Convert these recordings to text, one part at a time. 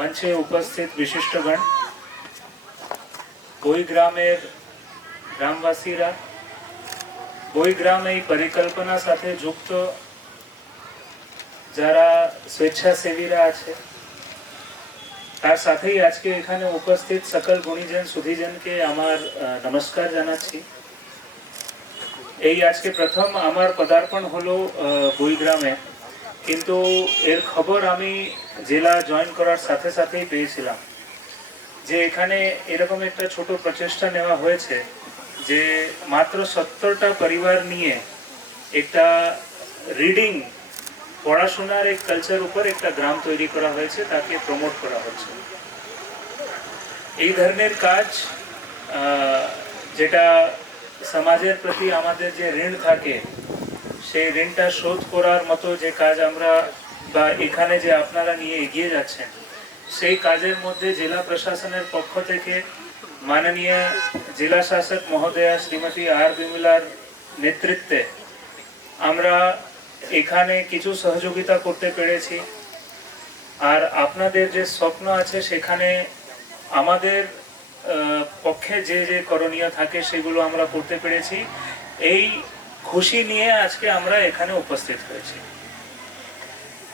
मंचे उपस्थित विशिष्टगण, বইগ্রামের গ্রামবাসীরা, বইগ্রাম এই পরিকল্পনা সাথে যুক্ত যারা স্বেচ্ছাসেবীরা আছে, তার সাথেই আজকে এখানে উপস্থিত সকল গুণীজন সুধীজনকে আমার নমস্কার জানাচ্ছি। এই আজকে প্রথম আমার পদার্পণ হলো বইগ্রামে, কিন্তু এর খবর আমি জেলা জয়েন করার সাথে সাথেই পেয়েছিলাম যে এখানে এরকম একটা ছোট প্রচেষ্টা নেওয়া হয়েছে যে মাত্র 70টা পরিবার নিয়ে একটা রিডিং পড়াশোনার এক কালচার উপর একটা গ্রাম তৈরি করা হয়েছে, তাকে প্রমোট করা হচ্ছে। এই ধরনের কাজ যেটা সমাজের প্রতি আমাদের যে ঋণ থাকে সেই ঋণটা শোধ করার মতো যে কাজ আমরা বা এখানে যে আপনারা নিয়ে এগিয়ে যাচ্ছেন, সেই কাজের মধ্যে জেলা প্রশাসনের পক্ষ থেকে মাননীয় জেলা শাসক মহোদয়া শ্রীমতী আর বিমলার নেতৃত্বে আমরা এখানে কিছু সহযোগিতা করতে পেরেছি। আর আপনাদের যে স্বপ্ন আছে সেখানে আমাদের পক্ষে যে যে করণীয় থাকে সেগুলো আমরা করতে পেরেছি। এই খুশি নিয়ে আজকে আমরা এখানে উপস্থিত হয়েছি।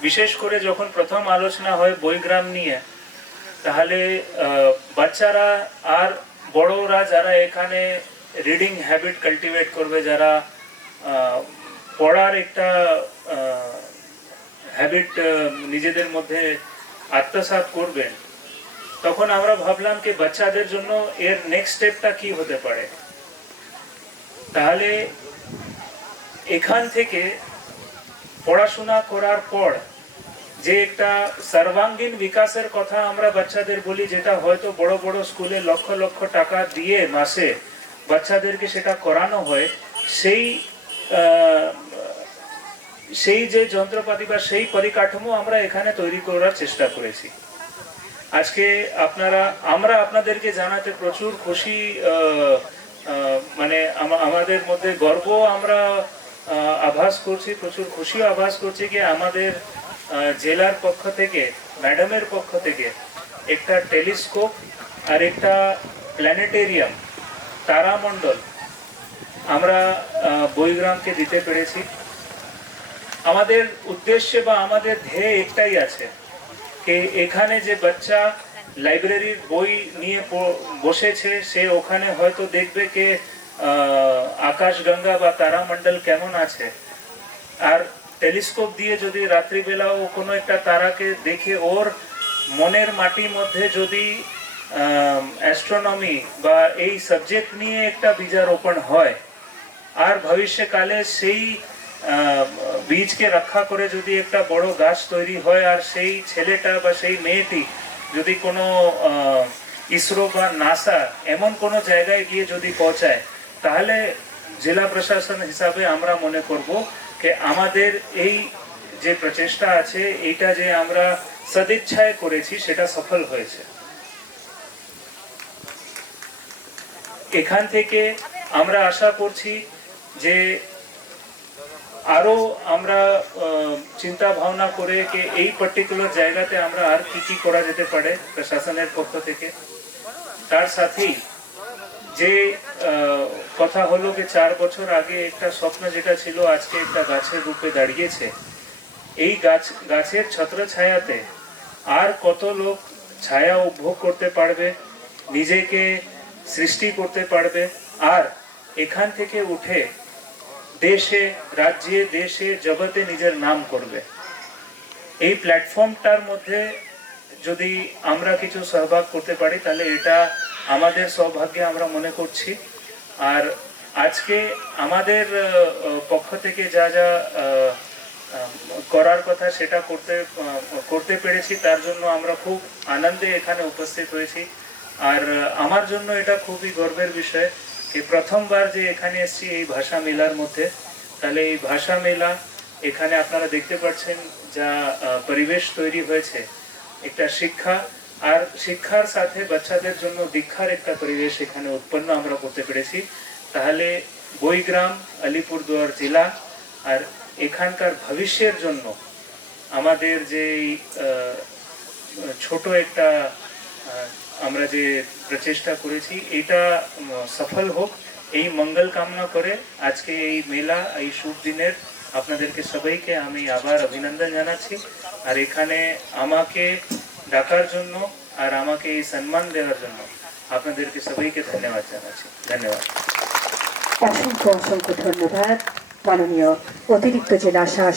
বিশেষ করে যখন প্রথম আলোচনা হয় বইগ্রাম নিয়ে, তাহলে বাচ্চারা আর বড়রা যারা এখানে রিডিং হ্যাবিট কাল্টিভেট করবে, যারা পড়ার একটা হ্যাবিট নিজেদের মধ্যে আত্মসাৎ করবেন, তখন আমরা ভাবলাম কি বাচ্চাদের জন্য এর নেক্সট স্টেপটা কি হতে পারে। তাহলে এখান থেকে পড়াশোনা করার পর যে একটা সর্বাঙ্গীন বিকাশের কথা আমরা বাচ্চাদের বলি, যেটা হয়তো বড় বড় স্কুলে লক্ষ লক্ষ টাকা দিয়ে মাসে বাচ্চাদেরকে সেটা করানো হয়, সেই যে যন্ত্রপাতি বা সেই পরিকাঠামো আমরা এখানে তৈরি করার চেষ্টা করেছি। আজকে আমরা আপনাদেরকে জানাতে প্রচুর খুশি, মানে আমাদের মধ্যে গর্ব আমরা আভাস করছি, প্রচুর খুশি আভাস করছি যে আমাদের জেলার পক্ষ থেকে, ম্যাডামের পক্ষ থেকে একটা টেলিস্কোপ আর একটা প্ল্যানেটেরিয়াম, তারামণ্ডল আমরা বইগ্রামকে দিতে পেরেছি। আমাদের উদ্দেশ্য বা আমাদের ধ্যেয় একটাই আছে, এখানে যে বাচ্চা লাইব্রেরির বই নিয়ে বসেছে, সে ওখানে হয়তো দেখবে কে আকাশগঙ্গা বা তারামণ্ডল কেমন আছে, আর টেলিস্কোপ দিয়ে যদি রাত্রিবেলা ও কোনো একটা তারাকে দেখে ওর মনের মাটির মধ্যে যদি অ্যাস্ট্রোনমি বা এই সাবজেক্ট নিয়ে একটা বীজারোপণ হয়, আর ভবিষ্যকালে সেই বীজকে রক্ষা করে যদি একটা বড় গাছ তৈরি হয়, আর সেই ছেলেটা বা সেই মেয়েটি যদি কোনো ইসরো বা নাসা এমন কোনো জায়গায় গিয়ে যদি পৌঁছায়, তাহলে জেলা প্রশাসন হিসাবে আমরা মনে করব যে আমাদের এই যে প্রচেষ্টা আছে, এইটা যে আমরা সদিচ্ছায় করেছি সেটা সফল হয়েছে। এখান থেকে আমরা আশা করছি যে আরো আমরা চিন্তা ভাবনা করে যে এই পার্টিকুলার জায়গাতে আমরা আর কি করা যেতে পারে প্রশাসনের পক্ষ থেকে। তার সাথেই যে কথা হলো যে 4 বছর আগে একটা স্বপ্ন যেটা ছিল আজকে একটা গাছের রূপে দাঁড়িয়েছে। এই গাছের ছত্রছায়াতে আর কত লোক ছায়া উপভোগ করতে পারবে, নিজেকে সৃষ্টি করতে পারবে, আর এখান থেকে উঠে দেশে, রাজ্যে, দেশে, জগতে নিজের নাম করবে। এই প্ল্যাটফর্মটার মধ্যে যদি আমরা কিছু সহভাগ করতে পারি, তাহলে এটা আমাদের সৌভাগ্য আমরা মনে করছি। আর আজকে আমাদের পক্ষ থেকে যা যা করার কথা সেটা করতে পেরেছি, তার জন্য আমরা খুব আনন্দে এখানে উপস্থিত হয়েছি। আর আমার জন্য এটা খুবই গর্বের বিষয় যে প্রথমবার যে এখানে এসেছি এই ভাষা মেলার মধ্যে। তাহলে এই ভাষা মেলা এখানে আপনারা দেখতে পাচ্ছেন যা পরিবেশ তৈরি হয়েছে, একটা শিক্ষা আর শিক্ষার সাথে বাচ্চাদের জন্য দীক্ষার একটা পরিবেশ এখানে উৎপন্ন আমরা করতে পেরেছি। তাহলে বইগ্রাম, আলিপুরদুয়ার জেলা আর এখানকার ভবিষ্যের জন্য আমাদের যে ছোট একটা আমরা যে প্রচেষ্টা করেছি এটা সফল হোক এই মঙ্গল কামনা করে আজকে এই মেলা এই শুভ দিনের আপনাদেরকে সবাইকে আমি আবার অভিনন্দন জানাচ্ছি আর এখানে আমাকে ডাকার জন্য আর আমাকে এই সম্মান দেওয়ার জন্য আপনাদেরকে সবাইকে ধন্যবাদ জানাচ্ছি ধন্যবাদ অসংখ্য অসংখ্য ধন্যবাদ মাননীয় অতিরিক্ত জেলা শাসক